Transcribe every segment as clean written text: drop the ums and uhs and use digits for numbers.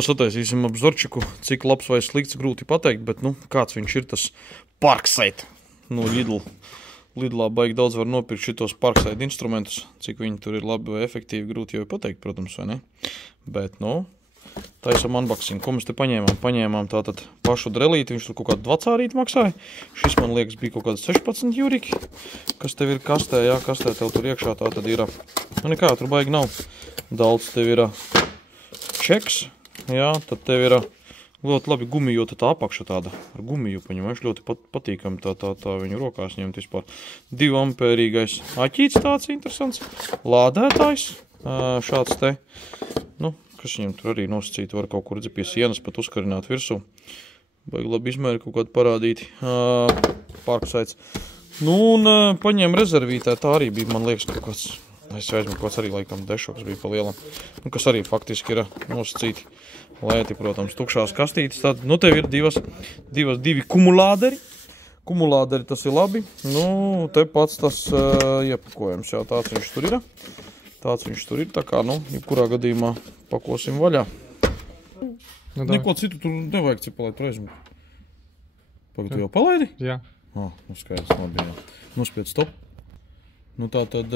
Sataisīsim apzorčiku, cik labs vai slikts grūti pateikt, bet, nu, kāds viņš ir tas Parkside no Lidl. Lidlā baigi daudz var nopirkt šitos Parkside instrumentus, cik viņi tur ir labi vai efektīvi, grūti jau pateikt, protams, vai ne? Bet, nu, taisam unboxing. Ko mēs te paņēmām? Paņēmām tātad pašu drelīti, viņš tur kaut kādu vecārīti maksāja. Šis, man liekas, bija kaut kāds 16 jūriki, kas tev ir kastē, jā, kastē tev tur iekšā, tātad ir, nu, nekā, tur baigi nav daudz, tev ir čeks. Jā, tad tev ir ļoti labi gumijota tā apakša tāda ar gumiju paņem. Viņš ļoti patīkam tā viņu rokās ņemt vispār. 2 ampērīgais aķīts tāds interesants. Lādētājs šāds te. Nu, kas viņam tur arī nosacīt var kaut kur redzi pie sienas pat uzkarināt virsū. Baigi labi izmēri kaut kādu parādīti. Parksides. Nu, un paņem rezervītē. Tā arī bija, man liekas, kaut kāds. Es aizmu, kāds arī laikam dešoks bija pa lielam. Nu, kas arī faktiski ir nosacīti lēti, protams, tukšās kastītes. Tad, nu, tev ir divi kumulāderi. Kumulāderi tas ir labi. Nu, te pats tas iepakojums, jā, tāds viņš tur ir. Tāds viņš tur ir, tā kā, nu, jebkurā gadījumā pakosim vaļā. Nu, neko citu tur nevajag cipalēt, tur aizmu. Pagad, tu jau palaidi? Jā. Nu, skaidrs, labi, jā. Nospied stop. Nu, tā tad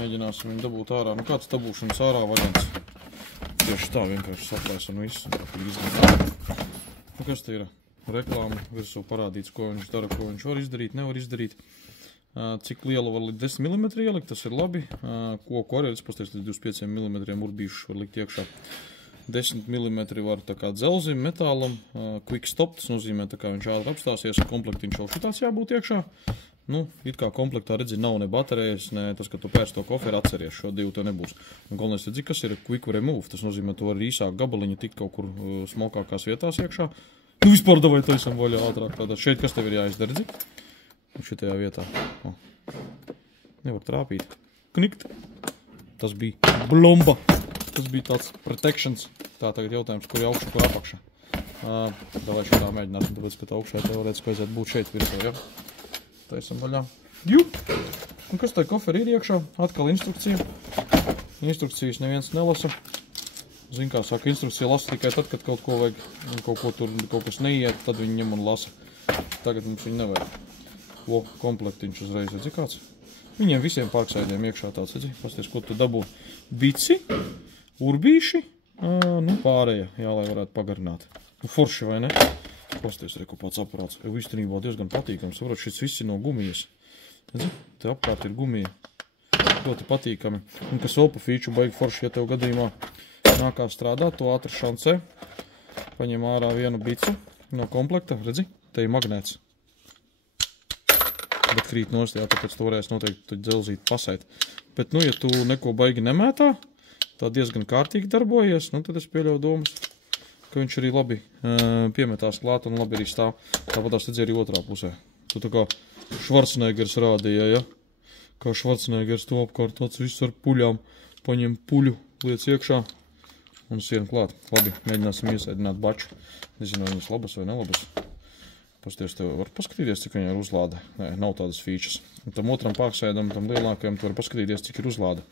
mēģināsim viņu dabūt ārā. Nu, kāds dabūšanas ārā variants? Tieši tā vienkārši saplēsam visu. Nu, kas te ir? Reklāma virsū parādīts, ko viņš dara, ko viņš var izdarīt, nevar izdarīt. Cik lielu var likt 10 mm ielikt, tas ir labi. Koku arī, pasties, līdz 25 mm urbīšus var likt iekšā. 10 mm var tā kā dzelzim, metālam. Quick stop, tas nozīmē, tā kā viņš ātri apstāsies, komplektiņš jau šitāds jābūt iekšā. Nu, it kā komplektā redzi, nav ne baterijas, ne tas, ka tu pēc to koferi atceries, šo divu tev nebūs. Un galvenais, redzi, kas ir quick remove, tas nozīmē, tu vari īsāk gabaliņu tikt kaut kur smalkākās vietās iekšā. Nu, vispār davai taisam vaļā ātrāk tādā. Šeit, kas tev ir jāizdara, redzi? Un šitajā vietā. Nevar trāpīt. Knikt. Tas bija blomba. Tas bija tāds protections. Tā tagad jautājums, kur ir augšā, kur apakšā. Davai šitā mēģināsim, tāpēc, ka tā augšā teorētiski vajadzētu būt šeit virsā, ja? Taisam vaļā. Jup! Un kas tā koferi ir iekšā? Atkal instrukcija. Instrukcijas neviens nelasa. Zin kā saka, instrukcija lasa tikai tad, kad kaut ko vajag, kaut kas neiet, tad viņi ņem un lasa. Tagad mums viņi nevajag. O, komplektiņš uzreiz, redzi kāds? Viņiem visiem Parksideiem iekšā tāds, redzi? Pasties, ko tu dabū? Bici, urbīši, nu pārējie, jā, lai varētu pagarināt. Nu, forši, vai ne? Pasties, reku pats aparāts. Jau īstenībā diezgan patīkams. Saprot, šis viss ir no gumijas. Redzi? Te apkārt ir gumija. Ļoti patīkami. Un kas vēl pa fīču baigi forši, ja tev gadījumā nākā strādāt, to ātri šancē. Paņem ārā vienu bicu no komplekta. Redzi? Te ir magnēts. Bet krīt nost, jā, tāpēc tu varēsi noteikti dzelzīt pasēt. Bet, nu, ja tu neko baigi nemētā, tā diezgan kārtīgi darbojies, nu, tad es pieļauju domas, ka viņš arī labi piemetās klāt un labi arī stāv. Tāpat tās redzēja arī otrā pusē. Tu tā kā Schwarzeneggers rādīja, ja? Kā Schwarzeneggers to apkārtots visu ar puļām. Paņem puļu, liec iekšā un sien klāt. Labi, mēģināsim iesēdināt baču. Nezinu, vai viņas labas vai nelabas. Pasties, tev var paskatīties, cik viņa ir uzlāde. Nē, nav tādas fīčas. Un tam otram Parksideam, tam lielākajam, tu var paskatīties, cik ir uzlāde.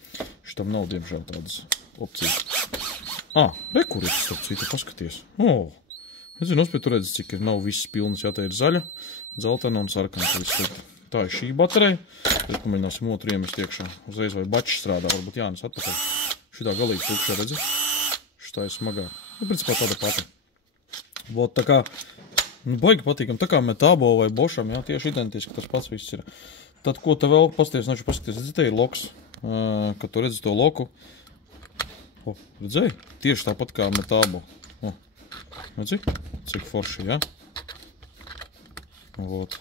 Šitam nav, diemžēl, tādas opcijas. Rekurītis, starp citu, paskaties. Es zinu, tu redzi, cik ir nav viss pilns, jā, te ir zaļa, dzeltena un sarkana. Tā ir šī baterija. Tad mēģināsim otru iemest iekšā. Uzreiz vai bačs strādā, varbūt jānes atpakaļ. Šitā galīgi tukšā, redzi? Šitā ir smagā. Nu, principā tāda pati. Vot tā kā, nu, baigi patīkam, tā kā Metabo vai Boscham, jā, tieši identiski tas pats viss ir. Tad, ko te vēl paskaties, redzi, te ir loks, kad tu redzi to loku. Redzēji? Tieši tāpat kā Metabo. Redzi? Cik forši, ja? Vot.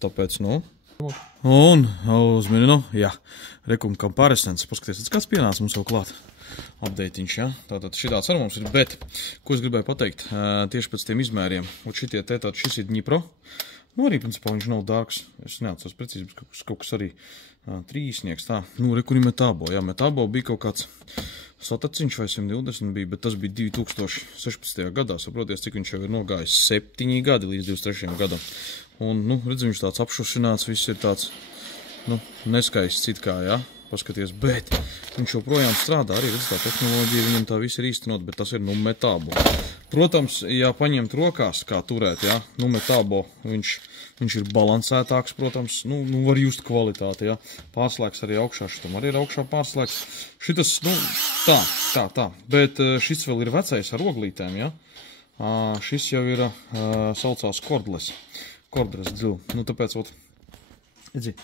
Tāpēc, nu. Un uzmini, nu, jā. Rekum comparisons. Paskaties, kāds pienāca mums jau klāt. Update'iņš, ja? Tātad šitāds ar mums ir, bet, ko es gribēju pateikt, tieši pēc tiem izmēriem. Un šitie te, tātad šis ir Dņipro. Nu, arī, principā, viņš nav dārgs. Es neatceros precīzi, kaut kas arī trīsnieks, tā. Nu, rekur ir Metabo. Jā, Metabo bija kaut kāds sataciņš vai 120 bija, bet tas bija 2016. gadā. Saproties, cik viņš jau ir nogājis 7 gadi līdz 23. gadam. Un, nu, redzi, viņš tāds apšusināts, viss ir tāds, nu, neskaists it kā, jā. paskaties, bet viņš joprojām strādā, arī redz tā tehnoloģija, viņam tā viss ir īstenot, bet tas ir Numetabo. Protams, ja paņemt rokās, kā turēt, jā, Numetabo, viņš ir balansētāks, protams, var just kvalitāti, jā. Pārslēgs arī augšā, šitam arī ir augšā pārslēgs. Šitas, tā, bet šis vēl ir vecais ar oglītēm, jā. Šis jau ir, saucās Cordless drill, tāpēc, redzi,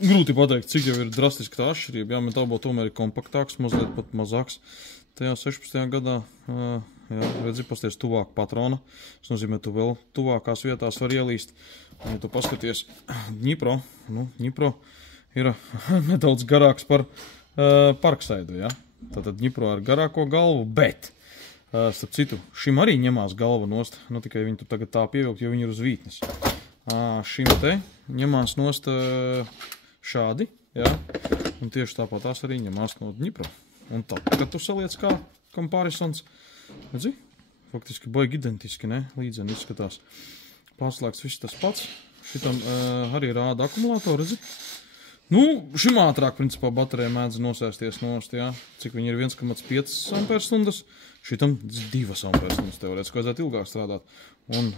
grūti pateikt, cik jau ir drastiski tā atšķirība, jā, Metabo tomēr ir kompaktāks, mazliet pat mazāks. Tajā 16. gadā, jā, redzi, pasties tuvāk patrona, tas nozīmē, tu vēl tuvākās vietās var ielīst. Un, ja tu paskaties Dņipro, Dņipro ir nedaudz garāks par Parksaidu, jā. Tātad Dņipro ar garāko galvu, bet, starp citu, šim arī ņemās galva nost, tikai viņi tur tagad tā pievilkt, jo viņi ir uz vītnes. Šim te ņemās nost šādi, jā, un tieši tāpat tās arī ņemās no Dņipro. Un tā, kad tu saliec kā comparisons, redzi, faktiski baigi identiski, ne, līdzeni izskatās. Pārslēgts viss tas pats, šitam arī rāda akumulātoru, redzi. Šim ātrāk, principā, baterija mēdz nosēsties nost, jā, cik viņi ir 1,5 amperstundas, šitam 2 amperstundas teorētiski, vajadzētu ilgāk strādāt. Un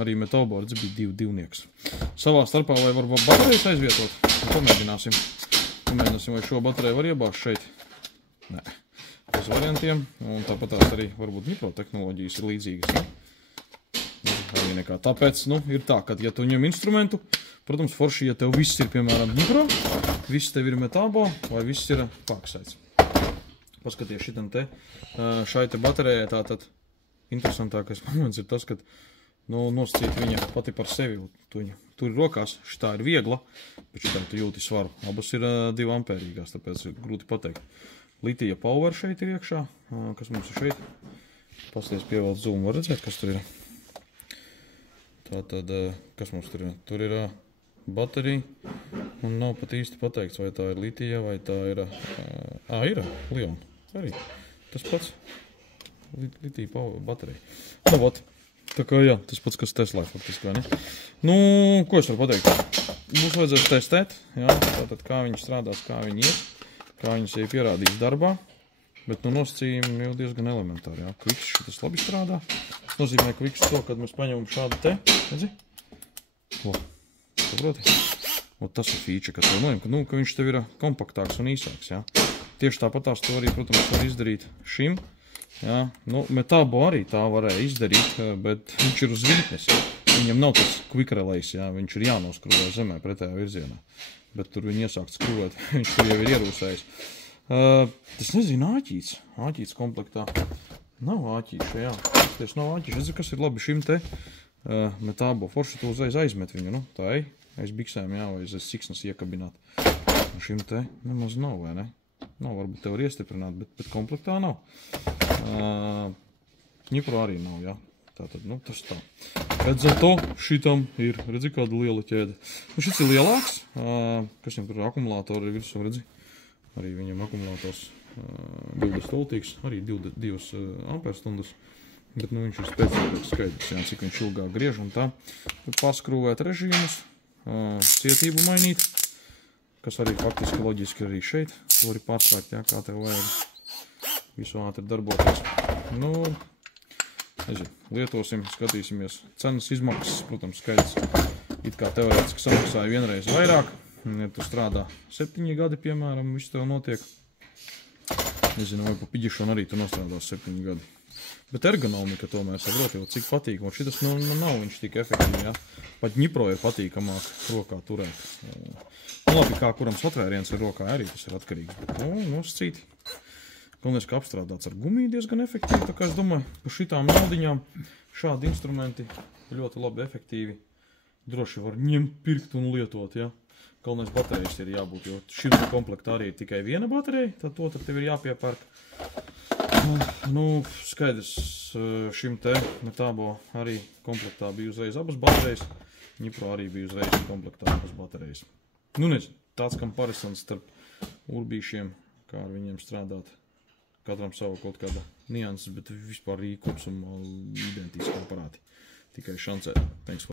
arī Metabo, redzi, bija 2 divnieks. Savā starpā vai var baterijas aizvietot? Pamēģināsim, vai šo bateriju var iebāzt šeit. Nē, uz variantiem, un tāpat tās arī varbūt mikrotehnoloģijas ir līdzīgas, ne? Arī nekā. Tāpēc, ir tā, ka, ja tu ņem instrumentu, protams, forši, ja tev viss ir, piemēram, Dņipro, viss tev ir Metabo, vai viss ir Parksaids. Paskaties šitam te, šai te baterijai tātad interesantākais moments ir tas, ka, nosacīt viņa pati par sevi, tu ir rokās, šitā ir viegla, bet šitam tu jūti svaru. Abas ir 2 ampērīgās, tāpēc ir grūti pateikt. Litija power šeit ir iekšā, kas mums ir šeit. Pasties pievēlt zoomu, var redzēt, kas tur ir. Tātad, kas mums tur ir? Tur ir baterija, un nav pat īsti pateikts, vai tā ir litija, vai tā ir, ir Lion, arī tas pats, litija power baterija. Tā kā jā, tas pats, kas Teslā faktiski, vai ne? Ko es varu pateikt? Mums vajadzēs testēt, jā, tātad kā viņi strādās, kā viņi iet. Kā viņas ir pierādījis darbā, bet nosacījumi jau diezgan elementāri, jā. Kviks šitas labi strādā. Tas nozīmē kviks to, kad mēs paņemam šādu te, redzi? Saproti? Tas ir feature, ka tev nojam, ka viņš tev ir kompaktāks un īsāks, jā. Tieši tāpat tās to arī, protams, var izdarīt šim, jā. Metabo arī tā varēja izdarīt, bet viņš ir uz vītnes. Viņam nav tas quick release, jā, viņš ir jānoskrūvē zemē pretējā virzienā. Bet tur viņi iesākt skrūvēt, viņš tur jau ir ierūsējis. Tas nezinu, āķīts komplektā. Nav āķīša, jā. Tas nav āķīša. Redzi, kas ir labi šim te Metabo. Forši tu uzreiz aizmet viņu, tā aiz biksēm, jā, vai aiz siksnas iekabināt. Un šim te nemaz nav, vai ne? Nav, varbūt tev var iestiprināt, bet komplektā nav. Dņipro arī nav, jā. Tātad, tas tā. Redzēt to, šitam ir, redzi, kāda liela ķēde. Šis ir lielāks, kas viņam tur akumulātori ir virsū, redzi. Arī viņam akumulators 20 voltīgs, arī 2 amperstundas. Bet, viņš ir spēcīgāks skaidrs, jā, cik viņš ilgāk griež un tā. Paskrūvēt režīmus, cietību mainīt, kas arī faktiski loģiski arī šeit. To arī pārslēgt, jā, kā tev vajag visu ātri darboties. Lietosim, skatīsimies. Cenas izmaksas, protams, skaidrs. It kā teorētiski samaksāja vienreiz vairāk. Ja tu strādā 7 gadi, piemēram, viss tev notiek. Nezinu, vai pa piģišanu arī tu nostrādās 7 gadi. Bet ergonomika tomēr, saproti, cik patīk. Un šitas nav viņš tik efektīvi, jā. Pat Dņipro ir patīkamāk rokā turēt. Labi, kā kuram satvēriens ir rokā, arī tas ir atkarīgs. Bet, nosacīti. Galvenais, ka apstrādāts ar gumiju diezgan efektīvi, tā kā es domāju, par šitām naudiņām šādi instrumenti ļoti labi efektīvi droši var ņemt, pirkt un lietot, jā. Galvenais baterijas ir jābūt, jo šim komplektā arī ir tikai viena baterija, tad to tev ir jāpiepērk. Skaidrs, šim te Metabo arī komplektā bija uzreiz abas baterijas, Dņipro arī bija uzreiz komplektā abas baterijas. Nezinu, tāds comparisons starp urbīšiem, kā ar viņiem strādāt. Katram savu kaut kāda nianses, bet vispār rīkums un identiski aparāti. Tikai šancēt.